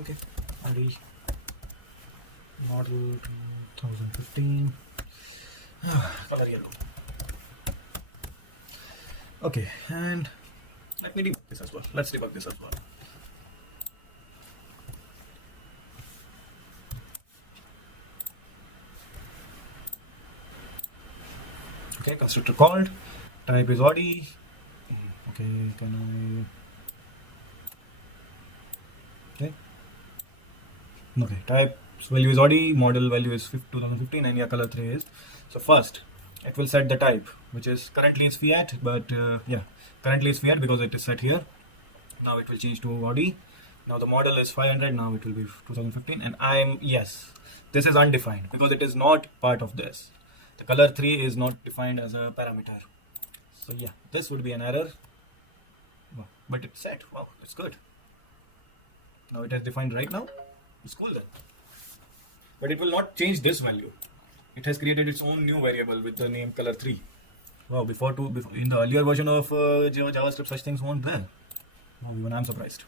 Okay, ID model 2015. Color yellow. Okay, and let me debug this as well. Let's debug this as well. Okay, constructor called. Type is Audi. Okay, can I? Okay. Okay, type value is Audi. Model value is 2015, and yeah, color 3 is. So first, it will set the type, which is currently is Fiat, but yeah, currently is Fiat because it is set here. Now it will change to Audi. Now the model is 500. Now it will be 2015, and yes, this is undefined because it is not part of this. The color 3 is not defined as a parameter. So yeah, this would be an error. But it's set. Wow, that's good. Now it has defined right now. It's cool then. But it will not change this value. It has created its own new variable with the name color 3. Wow, before in the earlier version of JavaScript, such things weren't there. Wow, even I'm surprised.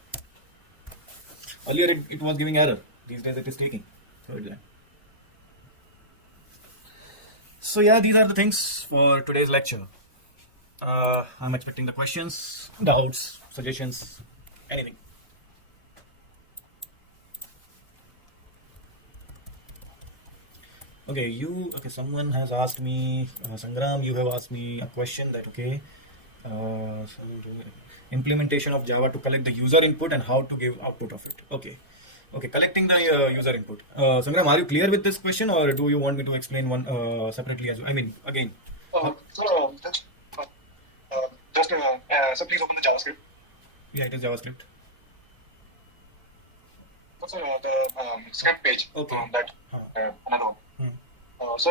Earlier it was giving error. These days it is taking. So yeah, these are the things for today's lecture. I'm expecting the questions, doubts, suggestions, anything. Okay, someone has asked me, Sangram, you have asked me a question that, implementation of Java to collect the user input and how to give output of it. Okay, collecting the user input. Sangram, are you clear with this question, or do you want me to explain one separately as well? I mean, again. So please open the JavaScript. Yeah, it is JavaScript. So the script page. Okay. Another one. So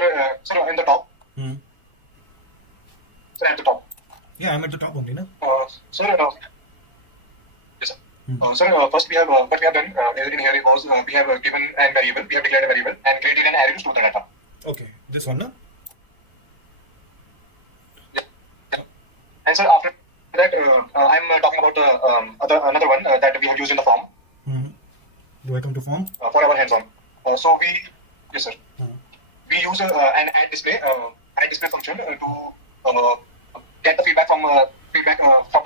in the top. So at the top. Yeah, I'm at the top only, na? Yes, sir. First we have what we have done in here was we have given a variable, we have declared a variable and created an array to store the data. Okay, this one, na? Yeah. And so after that, I'm talking about another one that we have used in the form. Do I come to form? For our hands-on. Yes, sir. We use an add display function to get the feedback from the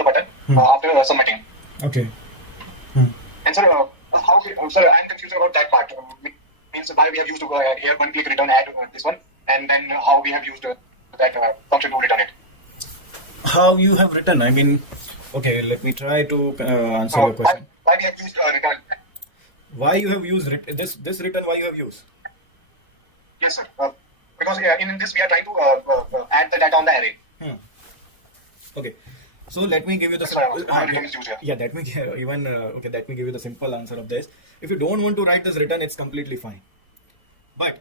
button after submitting. Okay. And sir, I'm confused about that part. Means why we have used here one click return add this one, and then how we have used that function to return it. How you have written? I mean, okay, let me try to answer your question. Why we have used return? Why you have used this return? Why you have used? Yes, sir. Because in this we are trying to add the data on the array. Okay. So let me give you the let me give you the simple answer of this. If you don't want to write this return, it's completely fine.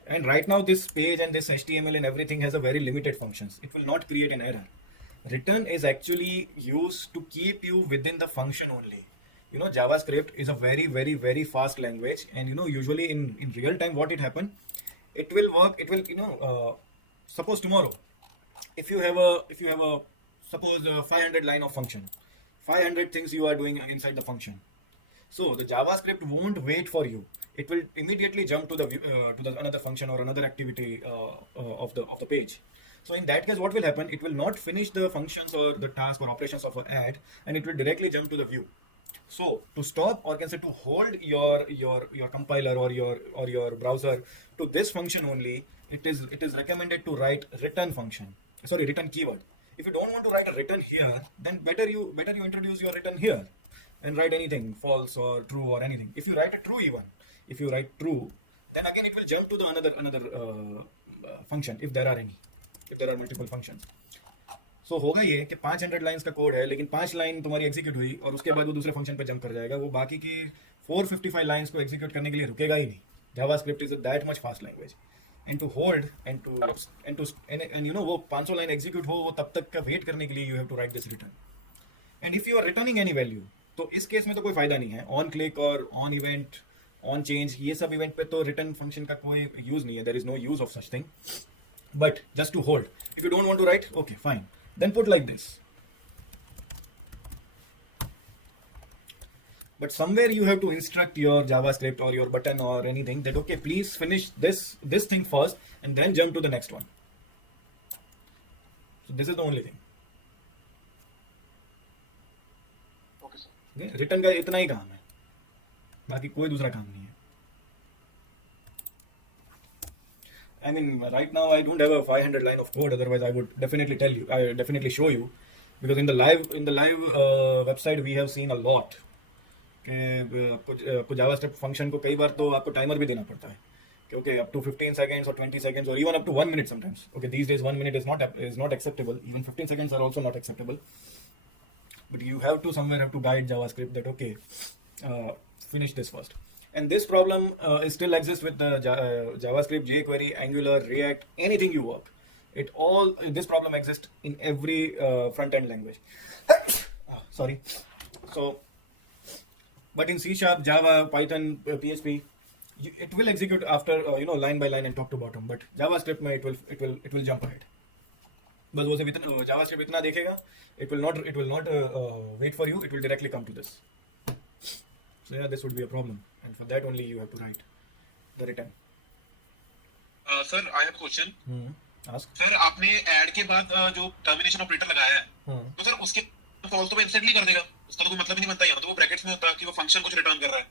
And right now this page and this HTML and everything has a very limited functions. It will not create an error. Return is actually used to keep you within the function only. JavaScript is a very, very, very fast language, and usually in real time what it happen, it will work. It will suppose tomorrow, if you have a suppose 500 line of function, 500 things you are doing inside the function. So the JavaScript won't wait for you. It will immediately jump to the another function or another activity of the page. So in that case, what will happen? It will not finish the functions or the task or operations of an add, and it will directly jump to the view. So to stop, or can say to hold your compiler or your browser to this function only, it is recommended to write return keyword. If you don't want to write a return here, then better you introduce your return here and write anything false or true or anything. If you write a true, then again it will jump to the another function if there are multiple functions. So होगा ये कि 500 lines का code है, लेकिन 5 line तुम्हारी execute हुई और उसके बाद वो दूसरे फंक्शन पे जंप कर जाएगा. वो बाकी की 455 लाइंस को एग्जीक्यूट करने के लिए रुकेगा ही नहीं. JavaScript is that much fast language, and to hold and वो 500 लाइन एग्जीक्यूट हो, वो तब तक का वेट करने के लिए you have to write this return. And if you are returning any value, तो इस केस में तो कोई फायदा नहीं है. ऑन क्लिक और ऑन इवेंट on change, ये सब इवेंट पे तो रिटर्न फंक्शन का कोई यूज नहीं है. There is no use of such thing. But just to hold. If you don't want to write, okay, fine. Then put like this. But somewhere you have to instruct your JavaScript or your button or anything that okay, please finish this thing first and then jump to the next one. So this is the only thing. Okay, sir. Okay? Written का इतना ही काम है. बाकी कोई दूसरा काम नहीं है. I mean, right now I don't have a 500 line of code. Otherwise, I would definitely tell you. I definitely show you, because in the live website we have seen a lot. कि आपको JavaScript function को कई बार तो आपको timer भी देना पड़ता है. कि okay, up to 15 seconds or 20 seconds or even up to 1 minute sometimes. Okay, these days 1 minute is not acceptable. Even 15 seconds are also not acceptable. But you have to somewhere have to guide JavaScript that okay, finish this first. And this problem still exists with the JavaScript, jQuery, Angular, React, anything you work. This problem exists in every front-end language. Sorry. So, but in C#, Java, Python, PHP, it will execute after line by line and top to bottom. But JavaScript, it will jump ahead. बस वो सिर्फ इतना JavaScript इतना देखेगा. It will not wait for you. It will directly come to this. So yeah, this would be a problem, and for that only you have to write the return. Sir, I have a question. Ask. Sir आपने add के बाद जो termination operator लगाया है, तो sir उसके false तो वो इंस्टेंटली कर देगा. उसका तो कोई मतलब ही नहीं बनता. यहाँ तो वो ब्रैकेट्स में होता है कि वो फंक्शन कुछ रिटर्न कर रहा है.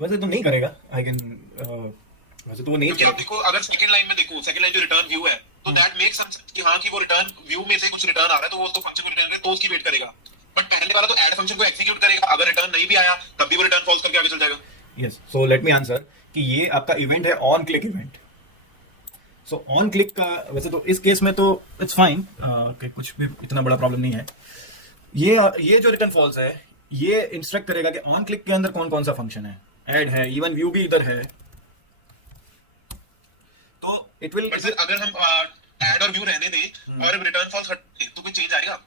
वैसे तो नहीं करेगा. वैसे तो वो नहीं. क्योंकि आप देखो, अगर सेकंड लाइन में देखो, सेकंड लाइन जो रिटर्न व्यू है, तो दैट मेक्स सेंस कि हाँ कि वो रिटर्न व्यू में से कुछ रिटर्न आ रहा है, तो वो उसको फंक्शन को रिटर्न करे तो उसकी वेट करेगा. बट पहले वाला तो ऐड फंक्शन को एग्जीक्यूट करेगा. अगर रिटर्न नहीं भी आया तब भी वो रिटर्न फॉल्स करके आगे चल जाएगा. Yes. So let me answer कि ये आपका इवेंट है on click event. So on click का वैसे तो इस केस में तो इट्स फाइन कि कुछ भी इतना बड़ा प्रॉब्लम नहीं है. ये जो रिटर्न फॉल्स है, ये इंस्ट्रक्ट करेगा कि ऑन क्लिक के अंदर कौन कौन सा फंक्शन है. ऐड है, इवन व्यू भी इधर है. तो इट विल. अगर हम ऐड और व्यू रहने दें और रिटर्न फॉल्स हटे तो कोई चेंज आएगा?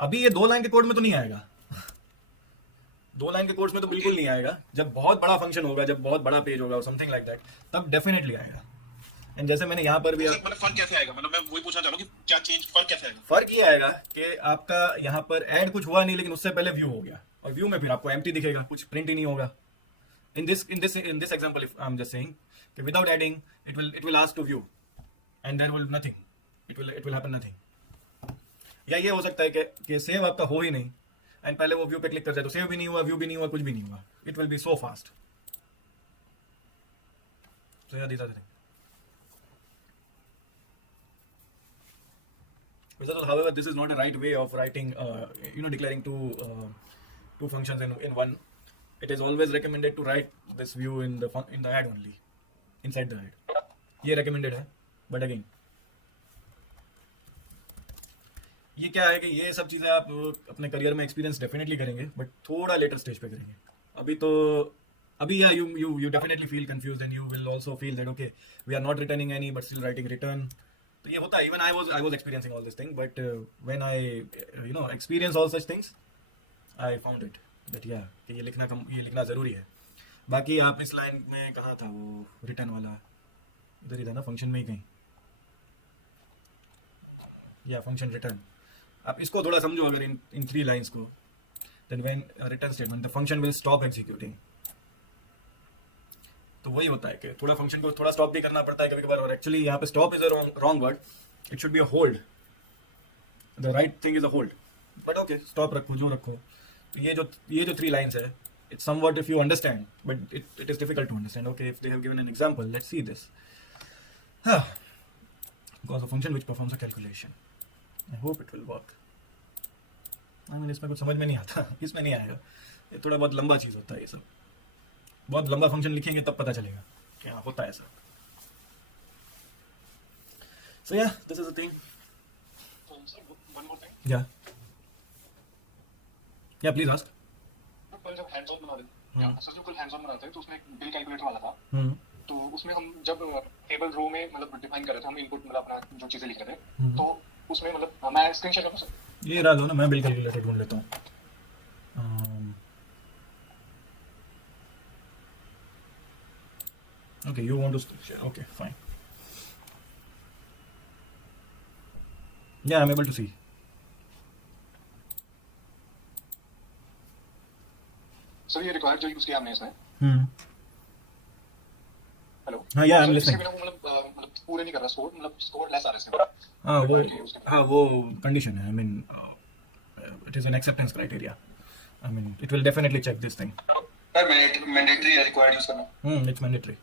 अभी ये 2 लाइन के कोड में तो नहीं आएगा. 2 लाइन के कोड्स में तो बिल्कुल नहीं आएगा. जब बहुत बड़ा फंक्शन होगा, जब बहुत बड़ा पेज होगा, समथिंग लाइक दैट, तब डेफिनेटली आएगा. एंड जैसे मैंने यहाँ पर भी मतलब फर्क कैसे आएगा? मतलब मैं वही पूछना चाह रहा हूँ कि क्या चेंज, फर्क कैसे आएगा? फर्क ये आएगा कि आपका यहाँ पर ऐड कुछ हुआ नहीं, लेकिन उससे पहले व्यू हो गया, और व्यू में फिर आपको एम्प्टी दिखेगा, कुछ प्रिंट ही नहीं होगा. In this example if I am just saying कि without adding it will ask to view and there will nothing. It will happen nothing. या ये हो सकता है कि सेव आपका हो ही नहीं एंड पहले वो व्यू पे क्लिक कर जाए तो सेव भी नहीं हुआ, व्यू भी नहीं हुआ, कुछ भी नहीं हुआ. It will be so fast. So या these are the thing. However, this is not a right way of writing, declaring two functions in one. It is always recommended to write this view in the add only, inside the add. ये recommended है, but again, ये क्या है कि ये सब चीज़ें आप अपने करियर में एक्सपीरियंस डेफिनेटली करेंगे, बट थोड़ा लेटर स्टेज पे करेंगे. अभी या you definitely feel confused and you will also feel that okay, we are not returning any but still writing return. तो ये होता है. Even I was experiencing all this thing, but when I experience all such things, I found it that yeah कि ये लिखना ज़रूरी है. बाकी आप इस लाइन में कहाँ था वो रिटर्न वाला? इधर ही था ना, फंक्शन में ही कहीं. या फंक्शन रिटर्न. आप इसको थोड़ा समझो. अगर इन 3 लाइन्स को, then when return statement the function will stop executing. तो वही होता है कि थोड़ा फंक्शन को थोड़ा स्टॉप भी करना पड़ता है कभी कभार. और एक्चुअली यहाँ पे stop is a wrong word. It should be a hold. The right thing is a hold. But okay, stop रखो जो रखो. तो ये जो 3 लाइन्स है, it's somewhat if you understand, but it is difficult to understand. Okay, if they have given an example, let's see this. Because a function which performs a calculation. I hope it will work. I mean इसमें कुछ समझ में नहीं आता. इसमें नहीं आएगा. ये थोड़ा बहुत लंबा चीज़ होता है. ये सब बहुत लंबा फंक्शन लिखेंगे तब पता चलेगा क्या होता है ऐसा. सो या दिस इज द थिंग. या प्लीज आस्क. जब हैंड्स ऑन बना रहे थे, सर, जो कल हैंड्स ऑन बनाते हैं तो उसमें एक बिल कैलकुलेटर वाला था. तो उसमें हम जब टेबल रो में मतलब डिफाइन कर रहे थे, हम इनपुट मतलब अपना जो चीजें लिख रहे थे, तो उसमें मतलब मैं स्क्रीन शेयर करूं सर? ये रहा दो ना, मैं बिल कैलकुलेटर ढूंढ लेता हूँ. Okay, you want to share. Okay, fine. Yeah, I'm able to see. Sir ये रिक्वायर्ड जो यूज किया हमने इसमें, Hmm. हेलो हाँ, yeah, I'm सर इसके listening. बिना वो मतलब पूरे नहीं कर रहा स्कोर, मतलब स्कोर लेस आ रहा है इसमें हाँ वो रिक्वायर्ड यूज करना। हाँ वो condition है. I mean, it is an acceptance criteria. I mean, it will definitely check this thing. Sir mandatory है रिक्वायर्ड यूज करना। It's mandatory.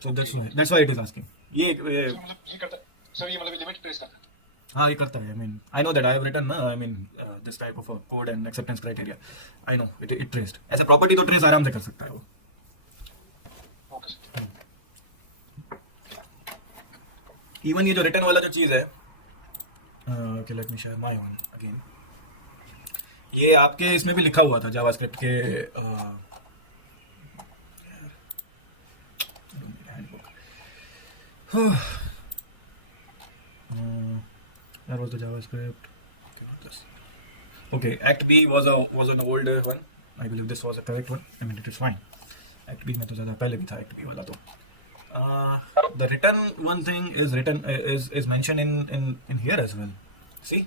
So that's why it is asking. ये सर मतलब ये करता है, सर ये मतलब लिमिट ट्रेस करता है। हाँ ये करता है. I mean, I know that I have written ना. I mean, this type of a code and acceptance criteria. I know it traced. ऐसे property तो trace आराम से कर सकता है वो. Okay sir. Even ये जो written वाला जो चीज़ है, okay, let me share my one again. ये आपके इसमें भी लिखा हुआ था जावास्क्रिप्ट के that was the JavaScript. Okay, not this. Okay, Act B was an older one. I believe this was a correct one. I mean, it is fine. Act B में तो ज़्यादा पहले भी था Act B वाला तो. The written one thing is written is mentioned in here as well. See,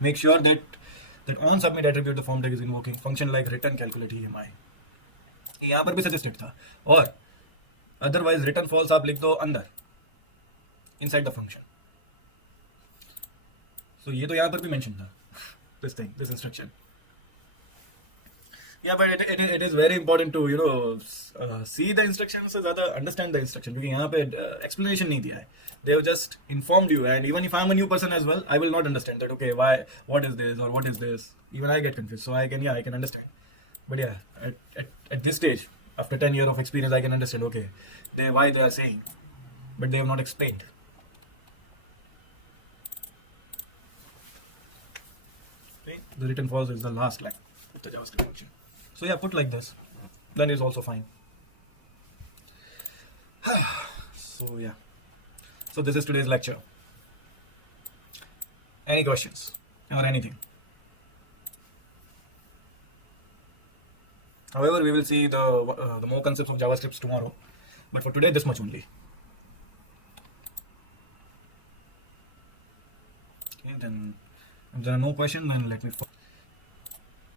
make sure that on submit attribute the form tag is invoking function like return calculate EMI. यहाँ पर भी suggested था. और otherwise return false आप लिख दो अंदर inside the function. So ये तो यहाँ पर भी mention था. This instruction. Yeah, but it is very important to see the instructions से ज़्यादा understand the instruction क्योंकि यहाँ पे explanation नहीं दिया है. They have just informed you, and even if I'm a new person as well, I will not understand that. Okay, what is this or what is this? Even I get confused. So I can understand. But yeah, at this stage, after 10 years of experience, I can understand. Okay, why they are saying, but they have not explained. Okay, the written false is the last line of the JavaScript function. So yeah, put like this, then is also fine. So yeah. So this is today's lecture. Any questions or anything? However, we will see the more concepts of JavaScript tomorrow. But for today, this much only. Okay, then if there are no questions, then let me.